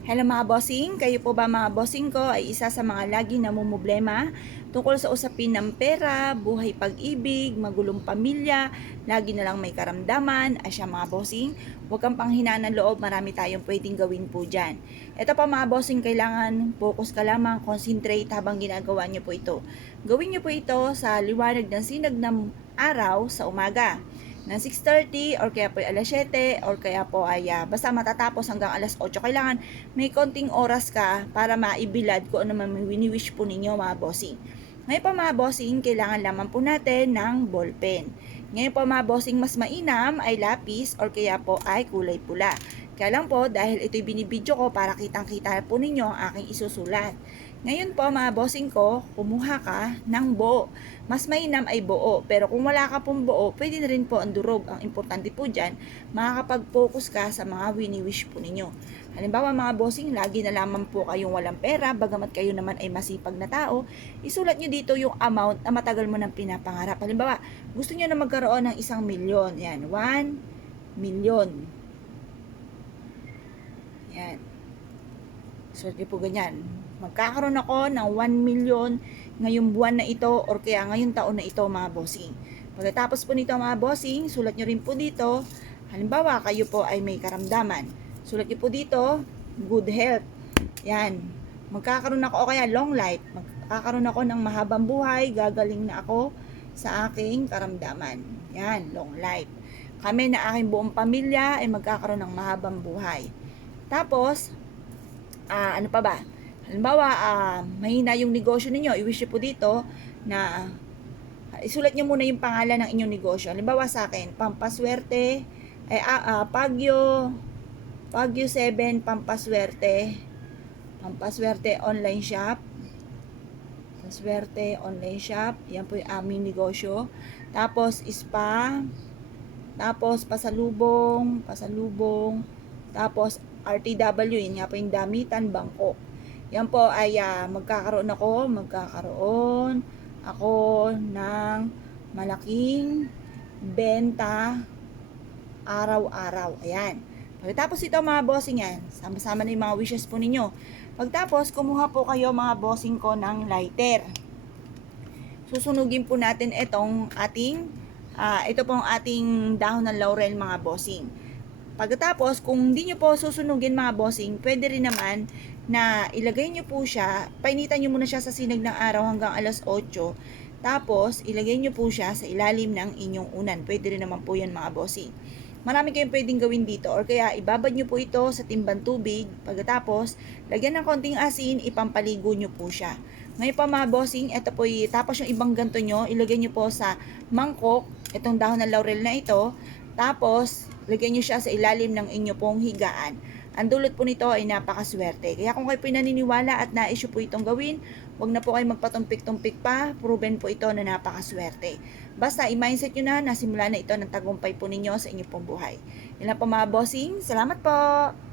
Hello mga bossing, kayo po ba mga bossing ko ay isa sa mga lagi namumblema tungkol sa usapin ng pera, buhay pag-ibig, magulong pamilya, lagi na lang may karamdaman, asya mga bossing, huwag kang panghinaan ng loob, marami tayong pwedeng gawin po dyan. Ito pa mga bossing, kailangan focus ka lamang, concentrate habang ginagawa nyo po ito. Gawin nyo po ito sa liwanag ng sinag ng araw sa umaga ng 6:30 or kaya po ay alas 7 or kaya po ay basta matatapos hanggang alas 8. Kailangan may konting oras ka para maibilad kung ano man wini-wish po ninyo mga bossing. Ngayon po mga bossing, kailangan lamang po natin ng ballpen. Ngayon po mga bossing, mas mainam ay lapis or kaya po ay kulay pula. Kaya lang po, dahil ito'y binibidyo ko para kitang-kita po ninyo ang aking isusulat. Ngayon po mga bossing ko, kumuha ka ng buo. Mas mainam ay buo, pero kung wala ka pong buo, pwede na rin po ang durog. Ang importante po dyan, makakapag-focus ka sa mga wini-wish po ninyo. Halimbawa mga bossing, lagi na lamang po kayong walang pera, bagamat kayo naman ay masipag na tao, isulat nyo dito yung amount na matagal mo nang pinapangarap. Halimbawa, gusto nyo na magkaroon ng 1,000,000. Yan, 1,000,000. Yan. Sulat nyo po ganyan. Magkakaroon ako ng 1,000,000 ngayong buwan na ito or kaya ngayong taon na ito mga bossing. Pagkatapos po nito mga bossing, sulat nyo rin po dito. Halimbawa, kayo po ay may karamdaman. Sulat nyo po dito, good health. Yan. Magkakaroon ako o kaya long life. Magkakaroon ako ng mahabang buhay. Gagaling na ako sa aking karamdaman. Yan, long life. Kami na aking buong pamilya ay magkakaroon ng mahabang buhay. Tapos, ano pa ba? Halimbawa, mahina yung negosyo ninyo, i-wish po dito na isulat nyo muna yung pangalan ng inyong negosyo. Halimbawa sa akin, Pampaswerte, Pagyo 7, Pampaswerte online shop. Pampaswerte online shop. Yan po yung aming negosyo. Tapos, spa. Tapos, pasalubong. Tapos, RTW, yun nga po yung damitan, bangko. Yan po ay magkakaroon ako ng malaking benta araw-araw. Ayan. Pagkatapos ito mga bossing yan, sama-sama na yung mga wishes po ninyo. Pagkatapos, kumuha po kayo mga bossing ko ng lighter. Susunugin po natin itong ito pong ating dahon ng laurel mga bossing. Pagkatapos, kung hindi nyo po susunugin mga bossing, pwede rin naman na ilagay nyo po siya, painitan nyo muna siya sa sinag ng araw hanggang alas 8. Tapos, ilagay nyo po siya sa ilalim ng inyong unan. Pwede rin naman po yan mga bossing. Marami kayong pwedeng gawin dito or kaya ibabad nyo po ito sa timbang tubig. Pagkatapos, lagyan ng konting asin, ipampaligo nyo po siya. Ngayon pa mga bossing, ito po tapos yung ibang ganto nyo, ilagay nyo po sa mangkok, itong dahon ng laurel na ito. Tapos, lagyan nyo siya sa ilalim ng inyo pong higaan. Ang dulot po nito ay napakaswerte. Kaya kung kayo pinaniniwala at na-issue po itong gawin, huwag na po kayo magpatumpik-tumpik pa. Proven po ito na napakaswerte. Basta i-mindset nyo na simula na ito ng tagumpay po ninyo sa inyong pong buhay. Yan lang po mga bossing. Salamat po!